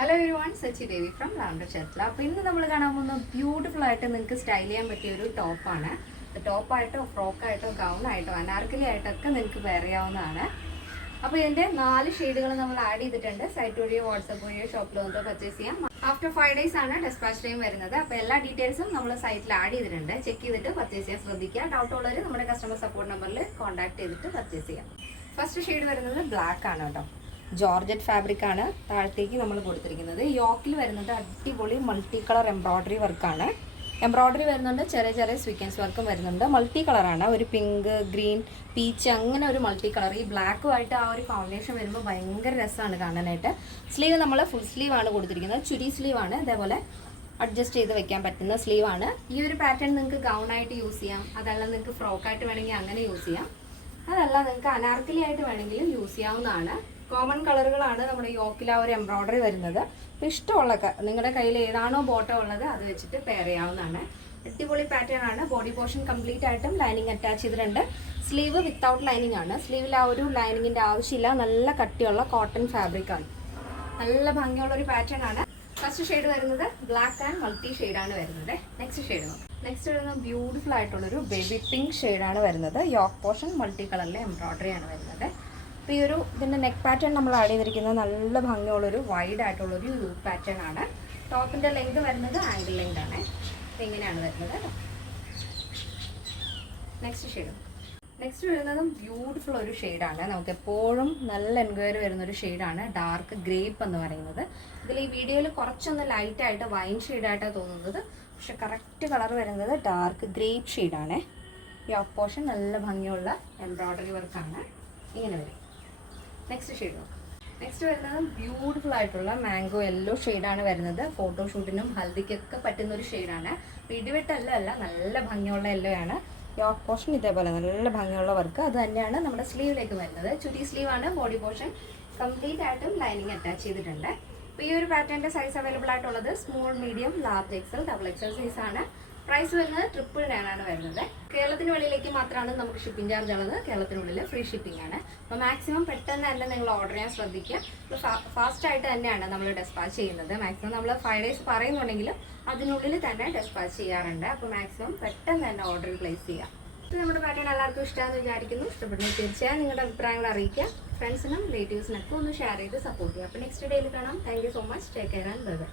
Hello everyone, Sachi Devi from lavender ഷർട്ടില. അപ്പോൾ ഇന്ന് നമ്മൾ കാണാൻ പോകുന്ന ബ്യൂട്ടിഫുൾ ആയിട്ട് നിങ്ങൾക്ക് സ്റ്റൈൽ ചെയ്യാൻ പറ്റിയ ഒരു ടോപ്പാണ്. ടോപ്പായിട്ടോ ഫ്രോക്കായിട്ടോ ഗൗണായിട്ടോ അനാർക്കലി ആയിട്ടൊക്കെ നിങ്ങൾക്ക് വെയർ ചെയ്യാവുന്നതാണ്. അപ്പോൾ ഇതിൻ്റെ 4 ഷെയ്ഡുകൾ നമ്മൾ ആഡ് ചെയ്തിട്ടുണ്ട്. സൈറ്റ് വഴിയോ വാട്സപ്പ് വഴിയോ ഷോപ്പിൽ വന്നിട്ടോ പർച്ചേസ് ചെയ്യാം. ആഫ്റ്റർ 5 days ആണ് ഡെസ്പാച്ച് ടൈം വരുന്നത്. അപ്പോൾ എല്ലാ ഡീറ്റെയിൽസും നമ്മൾ സൈറ്റിൽ ആഡ് ചെയ്തിട്ടുണ്ട്. ചെക്ക് ചെയ്തിട്ട് പർച്ചേസ് ചെയ്യാൻ ശ്രദ്ധിക്കുക. ഡൗട്ട് ഉള്ളവർ നമ്മുടെ കസ്റ്റമർ സപ്പോർട്ട് നമ്പറിൽ കോൺടാക്ട് ചെയ്തിട്ട് പർച്ചേസ് ചെയ്യാം. ഫസ്റ്റ് ഷെയ്ഡ് വരുന്നത് ബ്ലാക്ക് ആണ് കേട്ടോ. ജോർജറ്റ് ഫാബ്രിക് ആണ് താഴത്തേക്ക് നമ്മൾ കൊടുത്തിരിക്കുന്നത്. യോക്കിൽ വരുന്നത് അടിപൊളി മൾട്ടി കളർ എംബ്രോയ്ഡറി വർക്കാണ്. എംബ്രോയ്ഡറി വരുന്നുണ്ട്, ചെറിയ ചെറിയ സ്വീക്വൻസ് വർക്കും വരുന്നുണ്ട്. മൾട്ടി കളറാണ്, ഒരു പിങ്ക്, ഗ്രീൻ, പീച്ച് അങ്ങനെ ഒരു മൾട്ടി കളർ. ഈ ബ്ലാക്കുമായിട്ട് ആ ഒരു കോമ്പിനേഷൻ വരുമ്പോൾ ഭയങ്കര രസമാണ് കാണാനായിട്ട്. സ്ലീവ് നമ്മൾ ഫുൾ സ്ലീവ് ആണ് കൊടുത്തിരിക്കുന്നത്. ചുരി സ്ലീവ് ആണ്, അതേപോലെ അഡ്ജസ്റ്റ് ചെയ്ത് വെക്കാൻ പറ്റുന്ന സ്ലീവാണ്. ഈ ഒരു പാറ്റേൺ നിങ്ങൾക്ക് ഗൗണായിട്ട് യൂസ് ചെയ്യാം, അതല്ല നിങ്ങൾക്ക് ഫ്രോക്കായിട്ട് വേണമെങ്കിൽ അങ്ങനെ യൂസ് ചെയ്യാം, അതല്ല നിങ്ങൾക്ക് അനാർക്കലി ആയിട്ട് വേണമെങ്കിലും യൂസ് ചെയ്യാവുന്നതാണ്. കോമൺ കളറുകളാണ് നമ്മുടെ യോക്കിൽ ആ ഒരു എംബ്രോയ്ഡറി വരുന്നത്. അപ്പോൾ ഇഷ്ടമുള്ള നിങ്ങളുടെ കയ്യിൽ ഏതാണോ ബോട്ടം ഉള്ളത് അത് വെച്ചിട്ട് പെയർ ചെയ്യാവുന്നതാണ്. അടിപൊളി പാറ്റേൺ ആണ്. ബോഡി പോർഷൻ കംപ്ലീറ്റ് ആയിട്ടും ലൈനിങ് അറ്റാച്ച് ചെയ്തിട്ടുണ്ട്. സ്ലീവ് വിത്തൗട്ട് ലൈനിങ് ആണ്. സ്ലീവിൽ ആ ഒരു ലൈനിങ്ങിൻ്റെ ആവശ്യമില്ല. നല്ല കട്ടിയുള്ള കോട്ടൺ ഫാബ്രിക് ആണ്. നല്ല ഭംഗിയുള്ള ഒരു പാറ്റേൺ ആണ്. ഫസ്റ്റ് ഷെയ്ഡ് വരുന്നത് ബ്ലാക്ക് ആൻഡ് മൾട്ടി ഷെയ്ഡാണ് വരുന്നത്. നെക്സ്റ്റ് വരുന്നത് ബ്യൂട്ടിഫുൾ ആയിട്ടുള്ളൊരു ബേബി പിങ്ക് ഷെയ്ഡാണ് വരുന്നത്. യോക്ക് പോർഷൻ മൾട്ടി കളറിലെ എംബ്രോയ്ഡറി ആണ് വരുന്നത്. അപ്പോൾ ഈ ഒരു ഇതിൻ്റെ നെക്ക് പാറ്റേൺ നമ്മൾ ആഡ് ചെയ്തിരിക്കുന്നത് നല്ല ഭംഗിയുള്ളൊരു വൈഡ് ആയിട്ടുള്ളൊരു ലൂപ്പ് പാറ്റേൺ ആണ്. ടോപ്പിൻ്റെ ലെങ്ത് വരുന്നത് ആംഗിൾ ലെങ്ത് ആണ്. അപ്പോൾ ഇങ്ങനെയാണ് വരുന്നത്. നെക്സ്റ്റ് വരുന്നതും ബ്യൂട്ടിഫുൾ ഒരു ഷെയ്ഡാണ്. നമുക്ക് എപ്പോഴും നല്ല എൻക്വയറി വരുന്നൊരു ഷെയ്ഡാണ് ഡാർക്ക് ഗ്രേപ്പ് എന്ന് പറയുന്നത്. ഇതിൽ ഈ വീഡിയോയിൽ കുറച്ചൊന്ന് ലൈറ്റായിട്ട് വൈൻ ഷെയ്ഡായിട്ടാണ് തോന്നുന്നത്, പക്ഷെ കറക്റ്റ് കളർ വരുന്നത് ഡാർക്ക് ഗ്രേപ്പ് ഷെയ്ഡാണ്. ഈ ഓഫ് പോർഷൻ നല്ല ഭംഗിയുള്ള എംബ്രോയ്ഡറി വർക്കാണ്. ഇങ്ങനെ വരും. നെക്സ്റ്റ് വരുന്നത് ബ്യൂട്ടിഫുൾ ആയിട്ടുള്ള മാംഗോ യെല്ലോ ഷെയ്ഡാണ് വരുന്നത്. ഫോട്ടോഷൂട്ടിനും ഹൽദിക്കൊക്കെ പറ്റുന്ന ഒരു ഷെയ്ഡാണ്. ഇടിവെട്ട് അല്ല, നല്ല ഭംഗിയുള്ള യെല്ലോ ആണ്. യോക്ക് പോർഷൻ ഇതേപോലെ നല്ല ഭംഗിയുള്ള വർക്ക് അത് തന്നെയാണ് നമ്മുടെ സ്ലീവിലേക്ക് വരുന്നത്. ചുരി സ്ലീവ് ആണ്. ബോഡി പോർഷൻ കംപ്ലീറ്റ് ആയിട്ടും ലൈനിങ് അറ്റാച്ച് ചെയ്തിട്ടുണ്ട്. അപ്പോൾ ഈ ഒരു പാറ്റേണിൻ്റെ സൈസ് അവൈലബിൾ ആയിട്ടുള്ളത് small, medium, large XL, double XL size ആണ്. പ്രൈസ് വരുന്നത് 999 ആണ് വരുന്നത്. കേരളത്തിന് വെളിയിലേക്ക് മാത്രമാണ് നമുക്ക് ഷിപ്പിംഗ് ചാർജ് ഉള്ളത്. കേരളത്തിനുള്ളിൽ ഫ്രീ ഷിപ്പിംഗ് ആണ്. അപ്പോൾ മാക്സിമം പെട്ടെന്ന് തന്നെ നിങ്ങൾ ഓർഡർ ചെയ്യാൻ ശ്രദ്ധിക്കുക. ഇപ്പോൾ ഫാസ്റ്റായിട്ട് തന്നെയാണ് നമ്മൾ ഡെസ്പാച്ച് ചെയ്യുന്നത്. മാക്സിമം നമ്മൾ 5 days പറയുന്നുണ്ടെങ്കിലും അതിനുള്ളിൽ തന്നെ ഡെസ്പാച്ച് ചെയ്യാറുണ്ട്. അപ്പോൾ മാക്സിമം പെട്ടെന്ന് തന്നെ ഓർഡർ പ്ലേസ് ചെയ്യുക. ഇപ്പോൾ നമ്മുടെ പാറ്റേൺ എല്ലാവർക്കും ഇഷ്ടമാണെന്ന് വിചാരിക്കുന്നു. ഇഷ്ടപ്പെടുന്നത് തീർച്ചയായും നിങ്ങളുടെ അഭിപ്രായങ്ങൾ അറിയിക്കുക. ഫ്രണ്ട്സിനും റിലേറ്റീവ്സിനൊക്കെ ഒന്ന് ഷെയർ ചെയ്ത് സപ്പോർട്ട് ചെയ്യുക. അപ്പോൾ നെക്സ്റ്റ് ഡേയിൽ കാണാം. Thank you so much. Take care and bye bye.